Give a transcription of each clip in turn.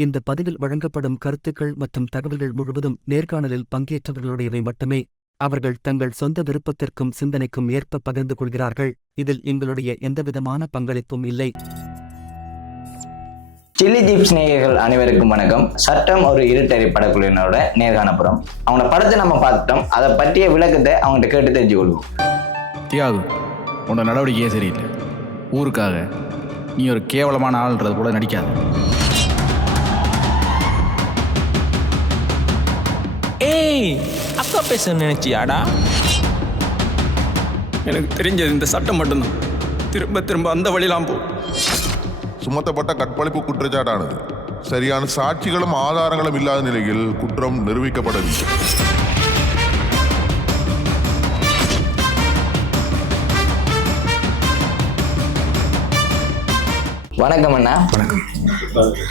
இந்த பதிவில் வழங்கப்படும் கருத்துக்கள் மற்றும் தகவல்கள் முழுவதும் நேர்காணலில் பங்கேற்றவர்களுடையவை மட்டுமே. அவர்கள் தங்கள் சொந்த விருப்பத்திற்கும் சிந்தனைக்கும் ஏற்ப பகிர்ந்து கொள்கிறார்கள். இதில் எங்களுடைய எந்தவிதமான பங்களிப்பும் இல்லை. சில்லி ஜிப்ஸ் நேயர்கள் அனைவருக்கும் வணக்கம். சட்டம் ஒரு இருட்டறை படக்குழுவினரோட நேர்காணப்புறம் அவங்க படத்தை நம்ம பார்த்துட்டோம். அதை பற்றிய விளக்கத்தை அவங்கள்ட்ட கேட்டு தெரிஞ்சு கொள்வோம். தியாகு, உன்னோட நடவடிக்கையே சரியில்லை. ஊருக்காக நீ ஒரு கேவலமான ஆள்ன்றது கூட நடிக்காது. ஏய், அப்பா பேச நினைச்சியாடா? எனக்கு தெரிஞ்சது இந்த சட்டம் மட்டும்தான். திரும்ப திரும்ப அந்த வழியெல்லாம் போ. சுமத்தப்பட்ட கற்பழிப்பு குற்றச்சாட்டானது சரியான சாட்சிகளும் ஆதாரங்களும் இல்லாத நிலையில் குற்றம் நிரூபிக்கப்படவில்லை. வணக்கம் அண்ணா. வணக்கம்.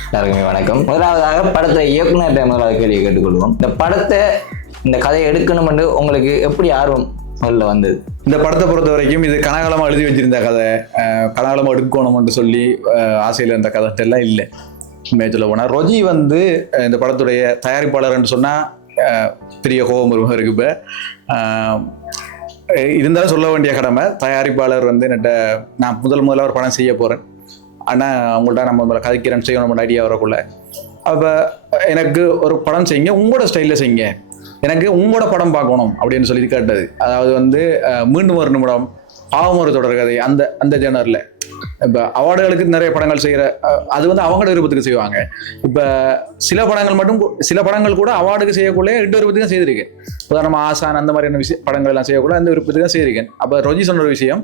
எல்லாருக்குமே வணக்கம். முதலாவதாக படத்தை இயக்குனர் முதலாவது கேள்வியை கேட்டுக்கொள்வோம். இந்த படத்தை, இந்த கதையை எடுக்கணும் என்று உங்களுக்கு எப்படி ஆர்வம் முதல்ல வந்தது? இந்த படத்தை பொறுத்த வரைக்கும் இது கனகாலமாக எழுதி வச்சிருந்த கதை, கனகாலமாக எடுக்கணும்னு சொல்லி ஆசையில் இருந்த கதை எல்லாம் இல்லை. சொல்ல போனால் ரொஜி இந்த படத்துடைய தயாரிப்பாளர்ன்னு சொன்னால் பெரிய கோபம் இருக்கு. இப்போ இருந்தாலும் சொல்ல வேண்டிய கடமை, தயாரிப்பாளர் என்கிட்ட நான் முதல்ல ஒரு படம் செய்ய போகிறேன், ஆனால் அவங்கள்ட்ட நம்ம முதல்ல கதைக்கிறேன் செய்யணும் ஐடியா வரக்குள்ள. அப்போ எனக்கு ஒரு படம் செய்யுங்க, உங்களோட ஸ்டைலில் செய்யுங்க, எனக்கு உங்களோட படம் பார்க்கணும் அப்படின்னு சொல்லி கேட்டது. அதாவது மீண்டும் ஒரு நிமிடம், பாவம் ஒரு தொடர்கதை, அந்த அந்த ஜேனரில். இப்போ அவார்டுகளுக்கு நிறைய படங்கள் செய்கிற அது அவங்களோட விருப்பத்துக்கு செய்வாங்க. இப்போ சில படங்கள் கூட அவார்டுக்கு செய்யக்குள்ளே 8 விருப்பத்துக்கும் செய்திருக்கேன். உதாரணமாக ஆசான் அந்த மாதிரியான படங்கள் எல்லாம் செய்யக்குள்ள அந்த விருப்பத்துக்கு செய்திருக்கேன். அப்போ ரொஜி சொன்ன ஒரு விஷயம்,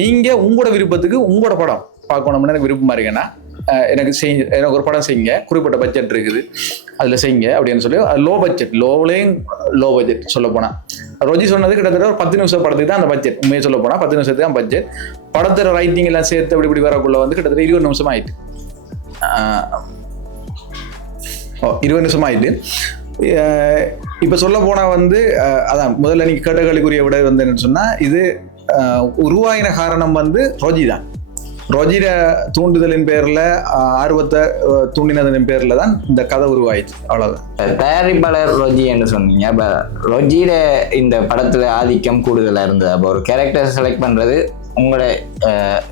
நீங்கள் உங்களோட விருப்பத்துக்கு உங்களோட படம் பார்க்கணும்னு எனக்கு விருப்பமாக இருக்கேன்னா எனக்கு ஒரு படம் செய்யுங்க, குறிப்பிட்ட பட்ஜெட் இருக்குது அதில் செய்யுங்க அப்படின்னு சொல்லி. லோ பட்ஜெட், லோ பட்ஜெட் சொல்ல போனால் ரொஜி சொன்னது கிட்டத்தட்ட ஒரு 10 நிமிஷம் படத்துக்கு தான் அந்த பட்ஜெட். உண்மையை சொல்ல போனால் 10 நிமிஷத்துக்கு தான் பட்ஜெட். படத்தோட ரைட்டிங் எல்லாம் சேர்த்து இப்படி வரக்குள்ள கிட்டத்தட்ட 20 நிமிஷம் ஆயிட்டு 20 நிமிஷம் ஆயிட்டு. இப்போ சொல்ல போனால் அதான் முதல்ல நீங்கள் கேட்ட கேள்விக்குரிய விட என்னன்னு சொன்னால், இது உருவாயின காரணம் ரொஜி தான். ரொஜிர தூண்டுதலின் பேர்ல, ஆர்வத்தை தூண்டினதன் பேர்ல தான் இந்த கதை உருவாயிடுச்சு. அவ்வளவுதான். தயாரிப்பாளர் ரொஜி என்று சொன்னீங்க. அப்ப ரொஜிர இந்த படத்துல ஆதிக்கம் கூடுதலா இருந்தது. அப்போ ஒரு கேரக்டர் செலக்ட் பண்றது உங்களோட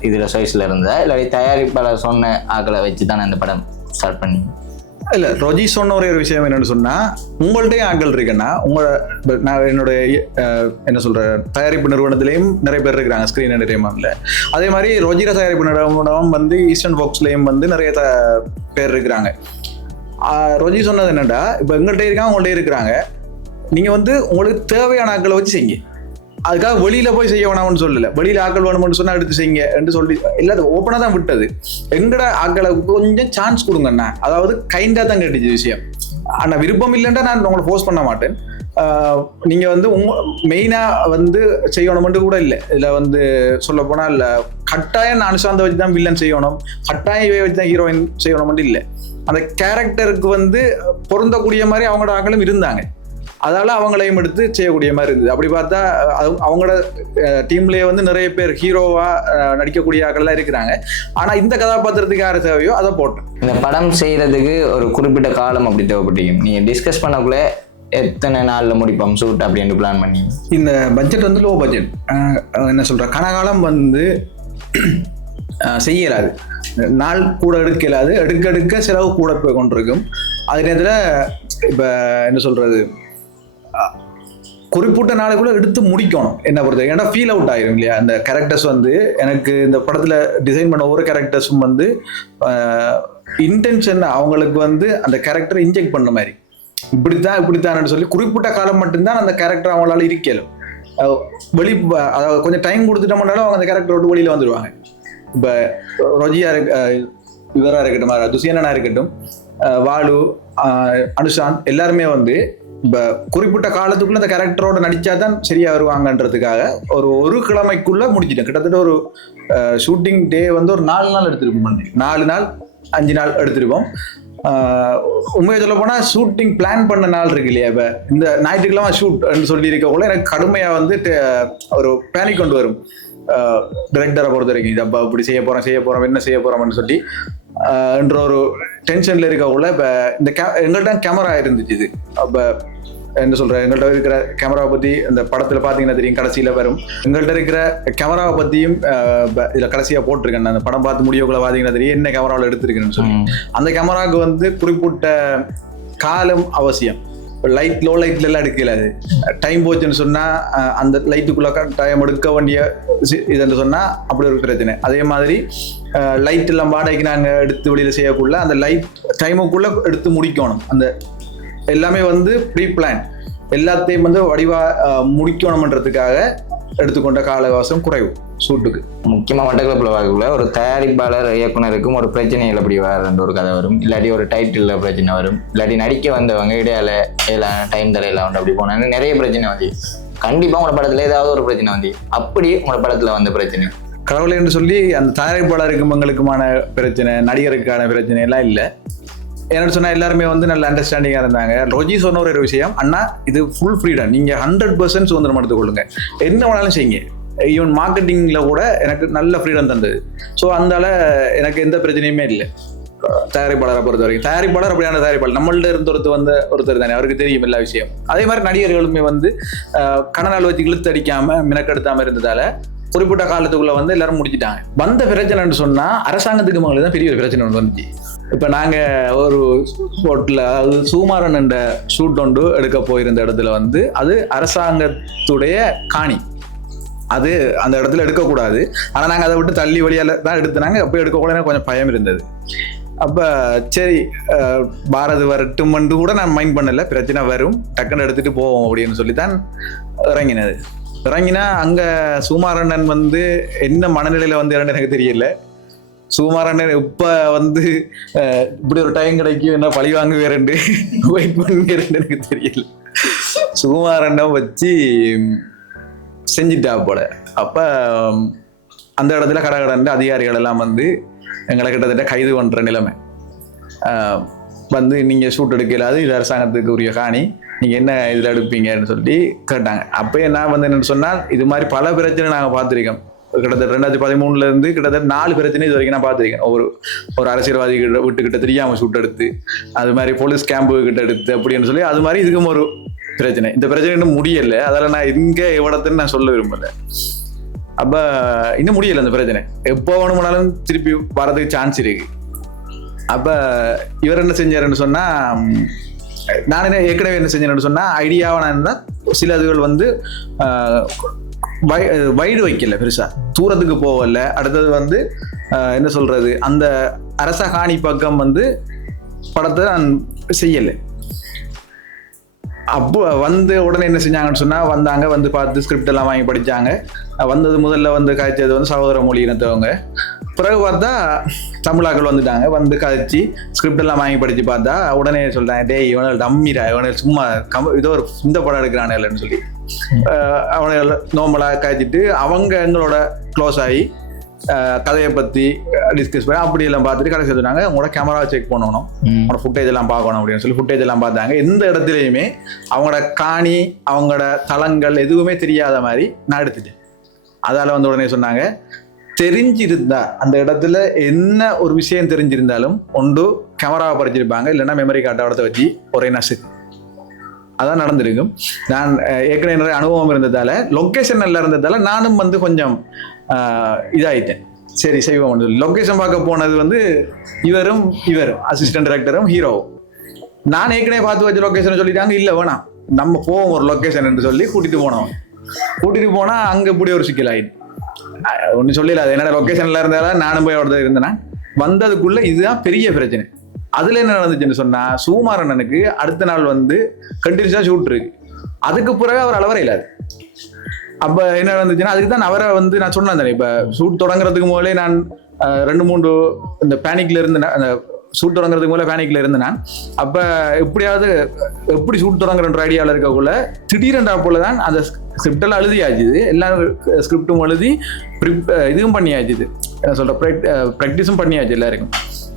இதுல சாய்ஸ்ல இருந்தா, இல்லாட்டி தயாரிப்பாளர் சொன்ன ஆக்களை வச்சு தான் இந்த படம் ஸ்டார்ட் பண்ணி? இல்லை, ரொஜி சொன்ன ஒரே ஒரு விஷயம் என்னன்னு சொன்னால், உங்கள்கிட்டயும் ஆக்கள் இருக்குன்னா, நான் என்னுடைய என்ன சொல்கிற தயாரிப்பு நிறுவனத்திலையும் நிறைய பேர் இருக்கிறாங்க, ஸ்க்ரீன் என்டர்டெயின்மெண்ட்ல. அதே மாதிரி ரொஜிர தயாரிப்பு நிறுவனம் ஈஸ்டர்ன் பாக்ஸ்லேயும் நிறைய பேர் இருக்கிறாங்க. ரொஜி சொன்னது என்னடா, இப்போ எங்கள்கிட்ட இருக்காங்க, உங்கள்கிட்ட இருக்கிறாங்க, நீங்கள் உங்களுக்கு தேவையான ஆக்களை வச்சு செய்யுங்க. அதுக்காக வெளியில போய் செய்ய வேணாம்னு சொல்லல, வெளியில ஆக்கள் வேணும்னு சொன்னா எடுத்து செய்யுங்க என்று சொல்லி இல்லாத ஓப்பனா தான் விட்டது. எங்கட ஆக்களை கொஞ்சம் சான்ஸ் கொடுங்கண்ணா, அதாவது கைண்டா தான் கேட்டுச்சு விஷயம். ஆனா விருப்பம் இல்லைன்னா நான் உங்களை ஃபோர்ஸ் பண்ண மாட்டேன். நீங்க உங்க மெயினா செய்யணும்னு கூட இல்லை. இதுல சொல்ல போனா இல்ல கட்டாயம் அனுசாந்த வச்சு தான் வில்லன் செய்யணும், கட்டாயம் இவை வச்சு தான் ஹீரோயின் செய்யணும்னு இல்லை. அந்த கேரக்டருக்கு பொருந்தக்கூடிய மாதிரி அவங்களோட ஆக்களும் இருந்தாங்க. அதால அவங்களையும் எடுத்து செய்யக்கூடிய மாதிரி இருந்தது. அப்படி பார்த்தா அவங்களோட டீம்லயே நிறைய பேர் ஹீரோவா நடிக்கக்கூடிய ஆட்கள்லாம் இருக்கிறாங்க. ஆனா இந்த கதாபாத்திரத்துக்கு யாரு தேவையோ அதை போட்டேன். இந்த படம் செய்யறதுக்கு ஒரு குறிப்பிட்ட காலம் அப்படி தேவைப்பட்டீங்க. நீங்க டிஸ்கஸ் பண்ணக்குள்ள எத்தனை நாள்ல முடிப்போம் ஷூட் அப்படின்னு பிளான் பண்ணி? இந்த பட்ஜெட் லோ பட்ஜெட், என்ன சொல்ற, கனகாலம் செய்யலாது, நாள் கூட எடுக்கலாது, எடுக்க செலவு கூட போய் கொண்டிருக்கும். அதே நேரத்தில் இப்ப என்ன சொல்றது, குறிப்பிட்ட நாளைக்குள்ள எடுத்து முடிக்கணும் என்ன பொறுத்த. ஏன்னா ஃபீல் அவுட் ஆயிரும் இல்லையா அந்த கேரக்டர்ஸ். எனக்கு இந்த படத்துல டிசைன் பண்ண ஒவ்வொரு கேரக்டர்ஸும் இன்டென்ஷன் அவங்களுக்கு அந்த கேரக்டரை இன்ஜெக்ட் பண்ண மாதிரி, இப்படித்தான் சொல்லி குறிப்பிட்ட காலம் மட்டும்தான் அந்த கேரக்டர் அவங்களால இருக்கலும். அதாவது கொஞ்சம் டைம் கொடுத்துட்டோம்னாலும் அவங்க அந்த கேரக்டர் விட்டு வெளியில வந்துடுவாங்க. இப்ப ரொஜியா இவரா இருக்கட்டும், துசியனா இருக்கட்டும், வாலு, அனுஷாந்த் எல்லாருமே இப்போ குறிப்பிட்ட காலத்துக்குள்ள அந்த கேரக்டரோட நடிச்சாதான் சரியா வருவாங்கன்றதுக்காக ஒரு கிழமைக்குள்ள முடிச்சிட்டேன். கிட்டத்தட்ட ஒரு ஷூட்டிங் டே ஒரு 4 நாள் எடுத்திருப்போம், 4 நாள் 5 நாள் எடுத்திருப்போம். உண்மையை சொல்ல போனா ஷூட்டிங் பிளான் பண்ண நாள் இருக்கு இல்லையா, இப்ப இந்த ஞாயிற்றுக்கிழமை ஷூட் சொல்லி இருக்கக்குள்ள எனக்கு கடுமையா ஒரு பேனிக் கொண்டு வரும். டைரக்டரை பொறுத்த வரைக்கும், அப்போ இப்படி செய்ய போறோம் என்ன செய்ய போறோம்னு சொல்லி என்ற ஒரு டென்ஷன்ல இருக்கக்குள்ள இப்போ இந்த எங்கள்கிட்ட கேமரா இருந்துச்சு. இது அப்போ என்ன சொல்கிறேன், எங்கள்கிட்ட இருக்கிற கேமராவை பற்றி இந்த படத்தில் பார்த்தீங்கன்னா தெரியும், கடைசியில் வரும். எங்கள்கிட்ட இருக்கிற கேமராவை பற்றியும் இதில் கடைசியாக போட்டிருக்கேன். அந்த படம் பார்த்து முடியக்குள்ள பார்த்தீங்கன்னா தெரியும் என்ன கேமராவில் எடுத்திருக்கேன்னு சொல்லி. அந்த கேமராவுக்கு வந்து குறிப்பிட்ட காலம் அவசியம். லைட் லோ லைட்ல எல்லாம் எடுக்கல. அது டைம் போச்சுன்னு சொன்னா அந்த லைட்டுக்குள்ள டைம் எடுக்க வேண்டிய இதுன்னு சொன்னா அப்படி ஒரு பிரச்சனை. அதே மாதிரி லைட் எல்லாம் வாடகைக்கு நாங்க எடுத்து வெளியில செய்யக்குள்ள அந்த லைட் டைமுக்குள்ள எடுத்து முடிக்கணும். அந்த எல்லாமே வந்து ப்ரீ பிளான், எல்லாத்தையும் வந்து வடிவா முடிக்கணும்ன்றதுக்காக எடுத்துக்கொண்ட கால அவகாசம் குறைவு ஷூட்டுக்கு. முக்கியமாக மட்டக்களப்பில் பார்க்கக்குள்ள ஒரு தயாரிப்பாளர் இயக்குனருக்கும் ஒரு பிரச்சனைகள் அப்படி வர ஒரு கதை வரும், இல்லாட்டி ஒரு டைட்டிலில் பிரச்சனை வரும், இல்லாட்டி நடிக்க வந்தவங்க இடையால எல்லாம் டைம் தரையில வந்து அப்படி போனாங்க நிறைய பிரச்சனை வந்து. கண்டிப்பாக உங்களோட படத்தில் ஏதாவது ஒரு பிரச்சனை வந்து அப்படி உங்களோட படத்தில் வந்த பிரச்சனை கடவுளை என்று சொல்லி அந்த தயாரிப்பாளருக்கும் எங்களுக்குமான பிரச்சனை, நடிகருக்கான பிரச்சனை எல்லாம் இல்லை. என்ன சொன்னா எல்லாருமே வந்து நல்ல அண்டர்ஸ்டாண்டிங்காக இருந்தாங்க. ரொஜி சொன்ன ஒரு விஷயம், அண்ணா இது ஃபுல் ஃப்ரீடம், நீங்க 100% சுதந்திரம் எடுத்துக்கொள்ளுங்க, என்ன வேணாலும் செய்யுங்க. ஈவன் மார்க்கெட்டிங்ல கூட எனக்கு நல்ல ஃப்ரீடம் தந்தது. ஸோ அதனால எனக்கு எந்த பிரச்சனையுமே இல்லை தயாரிப்பாளரை பொறுத்த வரைக்கும். தயாரிப்பாளர் அப்படியான தயாரிப்பாளர் நம்மள்ட்ட இருந்து ஒருத்தர் தானே, அவருக்கு தெரியும் எல்லா விஷயம். அதே மாதிரி நடிகர்களுமே வந்து கடனால் வச்சு இழுத்து அடிக்காம மினக்கெடுத்தாம இருந்ததால குறிப்பிட்ட காலத்துக்குள்ள வந்து எல்லாரும் முடிச்சுட்டாங்க. வந்த பிரச்சனைன்னு சொன்னா அரசாங்கத்துக்கு மேலே தான் பெரிய ஒரு பிரச்சனை ஒன்று வந்துச்சு. இப்போ நாங்கள் ஒரு ஸ்பாட்டில், அதாவது சுகுமாரன் என்ற ஷூட் ஒன்று எடுக்க போயிருந்த இடத்துல வந்து அது அரசாங்கத்துடைய காணி, அது அந்த இடத்துல எடுக்கக்கூடாது. ஆனால் நாங்கள் அதை விட்டு தள்ளி வழியால் தான் எடுத்துனாங்க. அப்போ எடுக்கக்கூடாது, கொஞ்சம் பயம் இருந்தது. அப்போ சரி பாரதி வரட்டும் கூட நான் மைண்ட் பண்ணலை, பிரச்சனை வரும் டக்குன்னு எடுத்துகிட்டு போவோம் அப்படின்னு சொல்லி தான் இறங்கினது. இறங்கினா அங்கே சுகுமாரண்ணன் வந்து என்ன மனநிலையில் வந்து எனக்கு தெரியல. சுகுமாரண்ணன் இப்போ வந்து இப்படி ஒரு டைம் கிடைக்கும் என்ன பழி வாங்குவேறண்டு வெயிட் பண்ணுவேறண்டு எனக்கு தெரியல. சுகுமாரண்ணன் வச்சு செஞ்சிட்டா போல. அப்போ அந்த இடத்துல கடகடன்னு அதிகாரிகள் எல்லாம் வந்து எங்களை கிட்டத்தட்ட கைது பண்ணுற நிலைமை வந்து, நீங்கள் ஷூட் எடுக்கலாது, இது அரசாங்கத்துக்கு உரிய காணி, நீங்கள் என்ன இதில் எடுப்பீங்கன்னு சொல்லி கேட்டாங்க. அப்போ நான் வந்து என்னென்னு சொன்னால், இது மாதிரி பல பிரச்சனை நாங்கள் பார்த்துருக்கோம். கிட்டத்தட்ட 2013 கிட்டத்தட்ட 4 பிரச்சனை இது வரைக்கும் நான் பார்த்துருக்கேன். ஒரு அரசியல்வாதி கிட்ட வீட்டுக்கிட்ட தெரியாமல் ஷூட் எடுத்து, அது மாதிரி போலீஸ் கேம்பு கிட்ட எடுத்து அப்படின்னு சொல்லி, அது மாதிரி இதுக்கும் ஒரு பிரச்சனை. இந்த பிரச்சனை இன்னும் முடியலை. அதில் நான் இங்கே எவ்வளோத்துன்னு நான் சொல்ல விரும்பலை. அப்போ இன்னும் முடியலை அந்த பிரச்சனை. எப்போ வேணுமானாலும் திருப்பி வரதுக்கு சான்ஸ் இருக்கு. அப்போ இவர் என்ன செஞ்சாருன்னு சொன்னால், நான் ஏற்கனவே என்ன செஞ்சேன்னு சொன்னால், ஐடியாவை நான் இருந்தால் சில இதுகள் வந்து வைடு வைக்கல, பெருசா தூரத்துக்கு போகல. அடுத்தது வந்து என்ன சொல்றது, அந்த அரச காணி பக்கம் வந்து படத்தை நான் செய்யலை. அப்போ வந்து உடனே என்ன செஞ்சாங்கன்னு சொன்னா, வந்தாங்க, வந்து பார்த்து ஸ்கிரிப்ட் எல்லாம் வாங்கி படிச்சாங்க. வந்தது முதல்ல வந்து காய்ச்சது வந்து சகோதர மொழி இனத்தவங்க. பிறகு பார்த்தா தமிழாக்கள் வந்துட்டாங்க, வந்து கதைச்சி ஸ்கிரிப்ட் எல்லாம் வாங்கி படிச்சு பார்த்தா உடனே சொல்றாங்க, டேய் இவனை டம்மிரா, இவனை சும்மா இதோ ஒரு இந்த படம் எடுக்கிறானேன்னு சொல்லி அவனை நோமலா காய்ச்சிட்டு அவங்க எங்களோட க்ளோஸ் ஆகி கதையை பற்றி டிஸ்கஸ் பண்ணி அப்படி எல்லாம் பார்த்துட்டு கடைசி சொன்னாங்க, உங்களோட கேமராவை செக் பண்ணணும், உங்களோட ஃபுட்டேஜ் எல்லாம் பார்க்கணும் அப்படின்னு சொல்லி ஃபுட்டேஜ் எல்லாம் பார்த்தாங்க. எந்த இடத்துலையுமே அவங்களோட காணி, அவங்களோட தளங்கள் எதுவுமே தெரியாத மாதிரி நான் எடுத்துட்டேன். அதால் வந்து உடனே சொன்னாங்க, தெரிஞ்சிருந்தா அந்த இடத்துல என்ன ஒரு விஷயம் தெரிஞ்சிருந்தாலும் ஒன்று கேமராவை பறிச்சிருப்பாங்க, இல்லைன்னா மெமரி கார்டை இடத்த வச்சு ஒரே நசுக்கு. அதான் நடந்திருக்கும். நான் ஏற்கனவே நிறைய அனுபவம் இருந்ததால, லொக்கேஷன் நல்லா இருந்ததால நானும் வந்து கொஞ்சம் இதாயிட்டேன். சரி செய்வோம் சொல்லி லொக்கேஷன் பார்க்க போனது வந்து இவரும் அசிஸ்டன்ட் டைரக்டரும் ஹீரோவும். நான் ஏற்கனவே பார்த்து வச்ச லொக்கேஷன் சொல்லிட்டாங்க, இல்லை வேணாம் நம்ம போவோம் ஒரு லொக்கேஷன் என்று சொல்லி கூட்டிட்டு போனா அங்கே இப்படி ஒரு சிக்கல் ஆயிட்டு ஒன்று சொல்லிடாது. என்னோட லொக்கேஷன்ல இருந்தாலும் நானும் போய் அவர்தான் இருந்தேன்னா வந்ததுக்குள்ள இதுதான் பெரிய பிரச்சனை. அதுல என்ன நடந்துச்சுன்னு சொன்னா, சுகுமாரண்ணனுக்கு அடுத்த நாள் வந்து கண்டினியூஸா ஷூட் இருக்கு. அதுக்கு பிறகு அவர் அளவரை இல்லாது. அப்ப என்ன நடந்துச்சுன்னா, அதுக்கு தான் அவரை வந்து நான் சொன்னேன் தானே, இப்ப ஷூட் தொடங்குறதுக்கு முதலே நான் 2-3 இந்த பேனிக்ல இருந்தேன். அந்த ஷூட் தொடங்குறதுக்கு முதல்ல பேனிக்ல இருந்தேன். அப்ப எப்படியாவது எப்படி ஷூட் தொடங்குற ஐடியாவில் இருக்கக்குள்ள திடீரென்றா போல தான் அந்த ஸ்கிரிப்ட் எல்லாம் எழுதியாச்சுது. எல்லா ஸ்கிரிப்டும் எழுதி இதுவும் பண்ணியாச்சுது, என்ன சொல்ற ப்ராக்டிஸும் பண்ணியாச்சு எல்லாருக்கும்.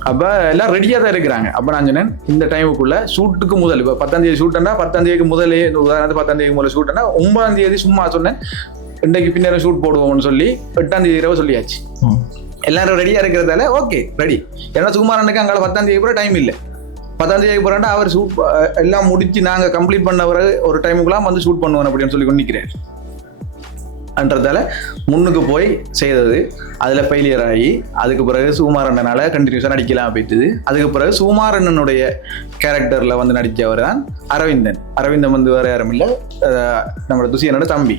அப்போ எல்லாம் ரெடியாக தான் இருக்கிறாங்க. அப்போ நான் சொன்னேன், இந்த டைமுக்குள்ள ஷூட்டுக்கு முதல், இப்போ 10ஆம் தேதி ஷூட்டுன்னா 10ஆம் தேதிக்கு முதலே, உதாரணத்துக்கு 10ஆம் தேதிக்கு முதல்ல ஷூட்டுன்னா 9ஆம் தேதி சும்மா சொன்னேன் இன்றைக்கு பின்னேரம் ஷூட் போடுவோம்னு சொல்லி 8ஆம் தேதி இரவு சொல்லியாச்சு. எல்லாரும் ரெடியாக இருக்கிறதால ஓகே ரெடி. ஏன்னா சுகுமாரனுக்கு அங்கே 10ஆம் தேதி கூட டைம் இல்லை. 10ஆம் தேதி போகிறாண்டா அவர் ஷூட் எல்லாம் முடிச்சு நாங்கள் கம்ப்ளீட் பண்ண ஒரு டைமுக்குலாம் வந்து ஷூட் பண்ணுவோம் அப்படின்னு சொல்லி கொண்டிக்கிறேன். என்றதால முன்னுக்கு போய் செய்தது, அதில் ஃபெயிலியர் ஆகி அதுக்கு பிறகு சுகுமாரண்ணனால கண்டினியூஸாக நடிக்கலாம் போயிட்டுது. அதுக்கு பிறகு சுகுமாரண்ணனுடைய கேரக்டரில் வந்து நடித்தவர் தான் அரவிந்தன். அரவிந்தன் வந்து வேறு யாரும் இல்லை, நம்மளோட துசியனோட தம்பி.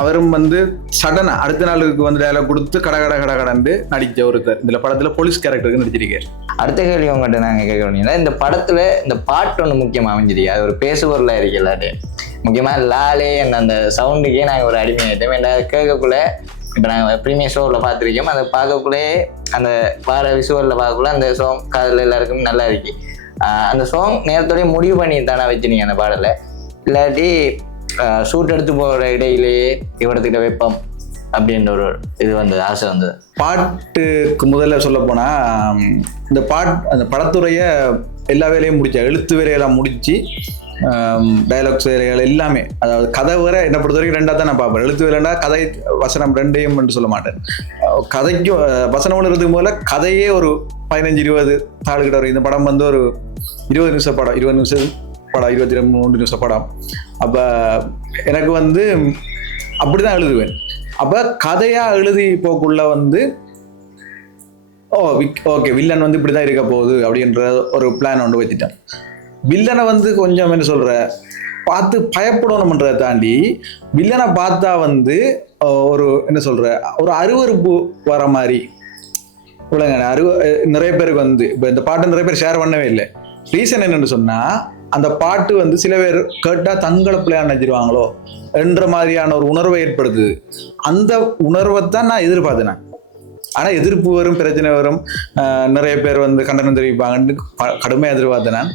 அவரும் வந்து சடனா அடுத்த நாளுக்கு வந்து டயலாக் கொடுத்து கடந்து நடித்த ஒருத்தர். இந்த படத்தில் போலீஸ் கேரக்டருக்கு நடிச்சிருக்காரு. அடுத்த கேள்வி உங்கள்கிட்ட நாங்கள் கேட்கறோம்னா, இந்த படத்தில் இந்த பாட்டு ஒன்று முக்கியமாக அமைஞ்சிருக்கு. அது ஒரு பேசுபொருளாக இருக்கு எல்லாத்தையும். முக்கியமாக லாலே அந்த சவுண்டுக்கே நாங்கள் ஒரு அடிமையாயிட்டோம். ஏன்னா கேட்கக்குள்ள இப்போ நாங்கள் ப்ரீமியர் ஷோவில் பார்த்துருக்கோம். அதை பார்க்கக்குள்ளே அந்த வார விசுவலில் பார்க்கக்குள்ள அந்த சாங் காதில் எல்லாருக்கும் நல்லா இருக்கு. அந்த சாங் நேரத்தோடய முடிவு பண்ணி தானே வச்சுனீங்க அந்த பாடலை, இல்லாட்டி ஷூட் எடுத்து போகிற இடையிலேயே இவடத்துக்கிட்ட வைப்போம் அப்படின்ற ஒரு இது வந்தது, ஆசை வந்தது? பாட்டுக்கு முதல்ல சொல்ல போனால் இந்த அந்த படத்துறைய எல்லா வேலையும் முடிச்சா, எழுத்து வேலையெல்லாம் முடிச்சு டயலாக்ஸ் வேலைகள் எல்லாமே, அதாவது கதை வர என்னை பொறுத்த வரைக்கும் ரெண்டாக தான் நான் பார்ப்பேன். எழுத்து வேலைன்னா கதை வசனம் ரெண்டையும் என்று சொல்ல மாட்டேன். கதைக்கும் வசனம் எழுதுறதுக்கு முதல்ல கதையே ஒரு 15-20 தாளுகிட்ட வரும். இந்த படம் வந்து ஒரு 20 நிமிஷம் படம், 23 நிமிஷம் படம். அப்போ எனக்கு வந்து அப்படிதான் எழுதுவேன். அப்போ கதையாக எழுதி போக்குள்ள வந்து ஓகே வில்லன் வந்து இப்படி தான் இருக்க போகுது அப்படின்ற ஒரு பிளான் ஒன்று வச்சுட்டேன். வில்லனை வந்து கொஞ்சம் என்ன சொல்கிற பார்த்து பயப்படணும்ன்றதை தாண்டி வில்லனை பார்த்தா வந்து ஒரு என்ன சொல்கிற ஒரு அருவருப்பு வர மாதிரி இவ்வளோங்க. நிறைய பேருக்கு வந்து இப்போ இந்த பாட்டு நிறைய பேர் ஷேர் பண்ணவே இல்லை. ரீசன் என்னென்னு சொன்னால், அந்த பாட்டு வந்து சில பேர் கேட்டால் தங்களை பிள்ளையா நினைச்சிருவாங்களோ என்ற மாதிரியான ஒரு உணர்வை ஏற்படுத்துது. அந்த உணர்வை தான் நான் எதிர்பார்த்தேன். ஆனால் எதிர்ப்பு வரும், பிரச்சனை வரும், நிறைய பேர் வந்து கண்டனம் தெரிவிப்பாங்கன்னு கடுமையாக எதிர்பார்த்தேன்.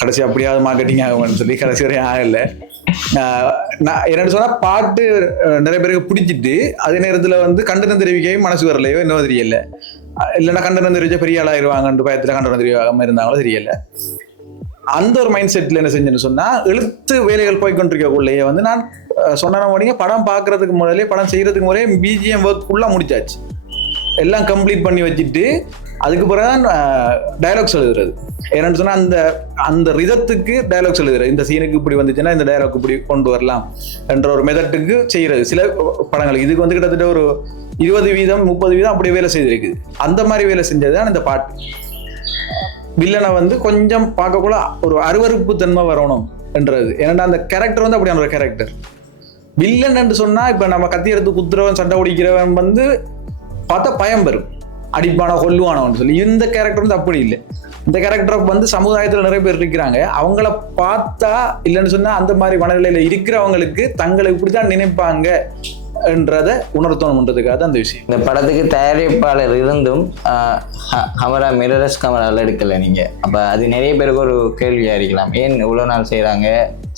கடைசி அப்படியாவது மார்க்கெட்டிங் ஆகும்னு சொல்லி கடைசி வரையும் ஆகலை. நான் என்னென்னு சொன்னால், பாட்டு நிறைய பேருக்கு பிடிச்சிட்டு அதே நேரத்தில் வந்து கண்டனம் தெரிவிக்கவும் மனசு வரலையோ என்னவோ தெரியல. இல்லைன்னா கண்டனம் தெரிவிச்சா பெரிய ஆளாயிருவாங்கன்ற பயத்தில் கண்டனம் தெரிவிக்காமல் இருந்தாங்களோ தெரியல. அந்த ஒரு மைண்ட் செட்டில் என்ன செஞ்சேன்னு சொன்னால், எழுத்து வேலைகள் போய்கொண்டிருக்கக்குள்ளேயே வந்து நான் சொன்ன படம் பார்க்கறதுக்கு முதலே, படம் செய்கிறதுக்கு முதலே பிஜிஎம் ஒர்க் ஃபுல்லாக முடிச்சாச்சு. எல்லாம் கம்ப்ளீட் பண்ணி வச்சுட்டு அதுக்கு பிறகு தான் டைலாக்ஸ் எழுதுறது. ஏன்னு சொன்னால் அந்த ரிதத்துக்கு டைலாக்ஸ் எழுதுறது. இந்த சீனுக்கு இப்படி வந்துச்சுன்னா இந்த டைலாக் இப்படி கொண்டு வரலாம் என்ற ஒரு மெதட்டுக்கு செய்கிறது. சில படங்களுக்கு இதுக்கு வந்து கிட்டத்தட்ட ஒரு 20% அப்படி வேலை செய்திருக்குது. அந்த மாதிரி வேலை செஞ்சது தான் இந்த பாட்டு. வில்லனை வந்து கொஞ்சம் பார்க்கக்குள்ள ஒரு அருவருப்பு தன்மை வரணும் என்றது. ஏன்னா அந்த கேரக்டர் வந்து அப்படியான ஒரு கேரக்டர். வில்லன் என்று சொன்னா இப்ப நம்ம கத்தி எடுத்து குத்துறவன் சண்டை பிடிக்கிறவன் வந்து பார்த்தா பயம் வரும், அடிப்பான கொல்லுவானவன் சொல்லி. இந்த கேரக்டர் வந்து அப்படி இல்லை. இந்த கேரக்டரை வந்து சமுதாயத்தில் நிறைய பேர் இருக்கிறாங்க. அவங்கள பார்த்தா இல்லைன்னு சொன்னா அந்த மாதிரி மனநிலையில இருக்கிறவங்களுக்கு தங்களை இப்படிதான் நினைப்பாங்க என்றதை உணர்த்தணும்ன்றதுக்காக தான் அந்த விஷயம். இந்த படத்துக்கு தயாரிப்பாளர் இருந்தும் கமரா மிரரஸ் கமராவில் எடுக்கலை நீங்கள். அப்போ அது நிறைய பேருக்கு ஒரு கேள்வியாக இருக்கலாம், ஏன் இவ்வளோ நாள் செய்கிறாங்க,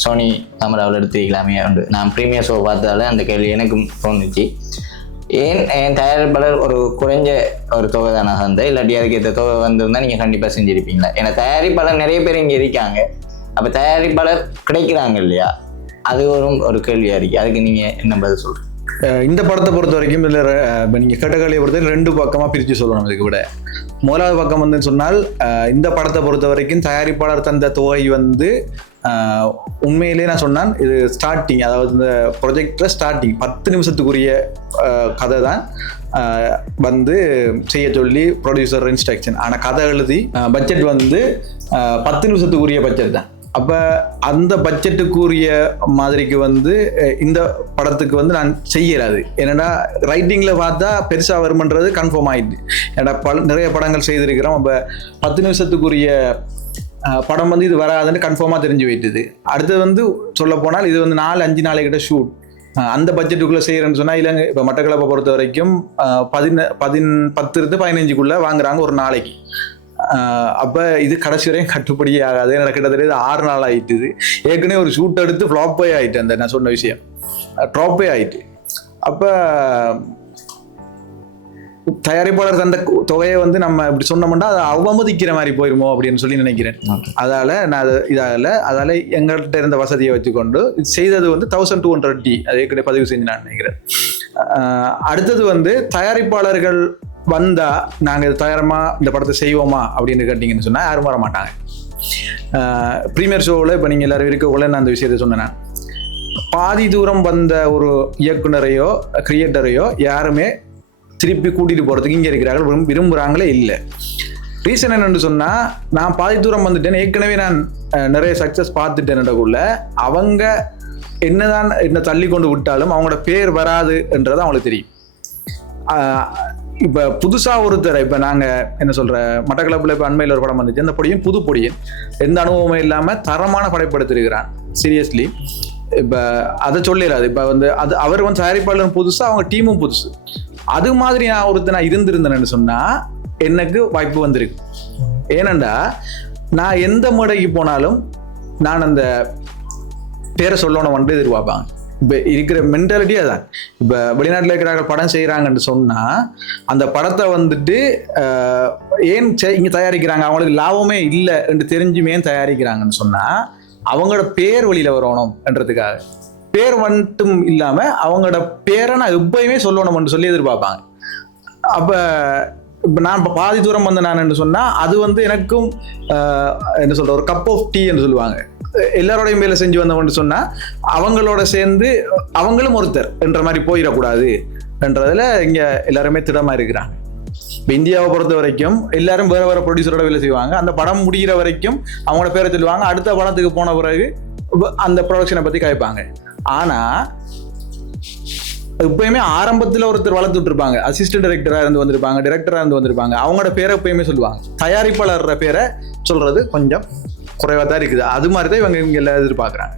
சோனி கேமராவில் எடுத்துருக்கலாமே உண்டு. நான் ப்ரீமியர் ஷோ பார்த்ததால அந்த கேள்வி எனக்கும் தோணுச்சு. ஏன் என் தயாரிப்பாளர் ஒரு குறைஞ்ச ஒரு தொகை தானே சந்தை, இல்லாட்டி அதுக்கு இந்த தொகை வந்திருந்தா நீங்கள் கண்டிப்பாக செஞ்சுருப்பீங்களா? ஏன்னா தயாரிப்பாளர் நிறைய பேர் இங்கே இருக்காங்க. அப்போ தயாரிப்பாளர் கிடைக்கிறாங்க இல்லையா, அது ஒரு கேள்வியாக இருக்குது. அதுக்கு நீங்கள் என்ன பதில் சொல்கிறீங்க? இந்த படத்தை பொறுத்த வரைக்கும் இதில் நீங்கள் கேட்டகரியை பொறுத்த வரைக்கும் 2 பக்கமாக பிரித்து சொல்லணும். இதுக்கு விட முதலாவது பக்கம் வந்து சொன்னால், இந்த படத்தை பொறுத்த வரைக்கும் தயாரிப்பாளர் தந்த தொகை வந்து உண்மையிலே நான் சொன்னான், இது ஸ்டார்டிங், அதாவது இந்த ப்ரொஜெக்டில் ஸ்டார்டிங் 10 நிமிஷத்துக்குரிய கதை தான் வந்து செய்ய சொல்லி ப்ரொடியூசர் இன்ஸ்ட்ரக்ஷன். ஆனால் கதை எழுதி பட்ஜெட் வந்து 10 நிமிஷத்துக்குரிய பட்ஜெட் தான். அப்போ அந்த பட்ஜெட்டுக்குரிய மாதிரிக்கு வந்து இந்த படத்துக்கு வந்து நான் செய்யலாது. ஏன்னா ரைட்டிங்கில் பார்த்தா பெருசாக வருமன்றது கன்ஃபார்ம் ஆகிட்டு. ஏன்னா நிறைய படங்கள் செய்திருக்கிறோம். அப்போ 10 நிமிஷத்துக்குரிய படம் வந்து இது வராதுன்னு கன்ஃபார்மாக தெரிஞ்சு போயிட்டுது. அடுத்தது வந்து சொல்ல போனால் இது வந்து 4-5 நாளைக்கிட்ட ஷூட். அந்த பட்ஜெட்டுக்குள்ளே செய்கிறேன்னு சொன்னால் இல்லைங்க. இப்போ மட்டக்களப்பை பொறுத்த வரைக்கும் 10-15 வாங்குறாங்க ஒரு நாளைக்கு. அப்போ இது கடைசி வரையும் கட்டுப்படியே ஆகாது. எனக்கு கிட்டத்தட்ட 6 நாள் ஆகிட்டுது. ஏற்கனவே ஒரு ஷூட் எடுத்து ஃப்ளாப்பே ஆகிட்டு, அந்த நான் சொன்ன விஷயம் ட்ராப்பே ஆகிட்டு. அப்போ தயாரிப்பாளர் தந்த தொகையை வந்து நம்ம இப்படி சொன்னோம்னா அதை அவமதிக்கிற மாதிரி போயிருமோ அப்படின்னு சொல்லி நினைக்கிறேன். அதால நான் அதால எங்கள்கிட்ட இருந்த வசதியை வச்சுக்கொண்டு செய்தது வந்து 1200 டி, அது ஏற்கனவே பதிவு செஞ்சு நான் நினைக்கிறேன். அடுத்தது வந்து தயாரிப்பாளர்கள் வந்தா நாங்கள் தயாரமாக இந்த படத்தை செய்வோமா அப்படின்னு கேட்டிங்கன்னு சொன்னால் யாரும் வர மாட்டாங்க. ப்ரீமியர் ஷோவில் இப்போ நீங்கள் எல்லோரும் இருக்கக்குள்ள நான் அந்த விஷயத்தை சொன்னேன். பாதி தூரம் வந்த ஒரு இயக்குனரையோ கிரியேட்டரையோ யாருமே திருப்பி கூட்டிகிட்டு போகிறதுக்கு இங்கே இருக்கிறார்கள் விரும்புகிறாங்களே இல்லை. ரீசன் என்னென்னு சொன்னால், நான் பாதி தூரம் வந்துட்டேன், ஏற்கனவே நான் நிறைய சக்ஸஸ் பார்த்துட்டேன்ன்றக்குள்ள அவங்க என்னதான் என்ன தள்ளி கொண்டு விட்டாலும் அவங்களோட பேர் வராது என்றது அவங்களுக்கு தெரியும். இப்போ புதுசாக ஒருத்தர், இப்போ நாங்கள் என்ன சொல்கிற மட்டக்களப்பில் இப்போ அண்மையில் ஒரு படம் வந்துச்சு, அந்த பொடியன் புது பொடியன் எந்த அனுபவமும் இல்லாமல் தரமான படைப்படுத்திருக்கிறான். சீரியஸ்லி இப்போ அதை சொல்லிடாது. இப்போ வந்து அது அவர் வந்து தயாரிப்பாளரும் புதுசு, அவங்க டீமும் புதுசு. அது மாதிரி நான் ஒருத்தர் இருந்திருந்தேன்னு சொன்னால் எனக்கு வாய்ப்பு வந்திருக்கு. ஏனண்டா நான் எந்த மேடைக்கு போனாலும் நான் அந்த பேரை சொல்லணும் வந்து எதிர்பார்ப்பாங்க. இப்போ இருக்கிற மென்டாலிட்டியே தான். இப்போ வெளிநாட்டில் இருக்கிறாங்க படம் செய்கிறாங்கன்னு சொன்னால் அந்த படத்தை வந்துட்டு ஏன் இங்கே தயாரிக்கிறாங்க, அவங்களுக்கு லாபமே இல்லை என்று தெரிஞ்சுமே தயாரிக்கிறாங்கன்னு சொன்னால் அவங்களோட பேர் வெளியில் வரணும்ன்றதுக்காக. பேர் மட்டும் இல்லாமல் அவங்களோட பேரை நான் எப்பயுமே சொல்லணும்னு சொல்லி எதிர்பார்ப்பாங்க. அப்போ இப்போ நான் இப்போ பாதி தூரம் வந்து நான் என்ன சொன்னால் அது வந்து எனக்கும் என்ன சொல்கிற ஒரு கப் ஆஃப் டீ என்று சொல்லுவாங்க. எல்லாரோடையும் வேலை செஞ்சு வந்தவன்னு சொன்னால் அவங்களோட சேர்ந்து அவங்களும் ஒருத்தர் என்ற மாதிரி போயிடக்கூடாது என்றதில் இங்கே எல்லாருமே திடமாக இருக்கிறாங்க. இப்போ இந்தியாவை பொறுத்த வரைக்கும் எல்லாரும் வேறு வேறு ப்ரொடியூசரோட வேலை செய்வாங்க. அந்த படம் முடிகிற வரைக்கும் அவங்களோட பேரை சொல்லுவாங்க. அடுத்த படத்துக்கு போன பிறகு அந்த ப்ரொடக்ஷனை பற்றி கேட்பாங்க. ஆனால் எப்பயுமே ஆரம்பத்தில் ஒருத்தர் வளர்த்துட்டு இருப்பாங்க, அசிஸ்டன்ட் டைரக்டராக இருந்து வந்திருப்பாங்க, டைரக்டராக இருந்து வந்திருப்பாங்க. அவங்களோட பேரை எப்பயுமே சொல்லுவாங்க. தயாரிப்பாளர் பேரை சொல்றது கொஞ்சம் குறைவாக தான் இருக்குது. அது மாதிரி தான் இவங்க எல்லாம் எதிர்பார்க்குறாங்க.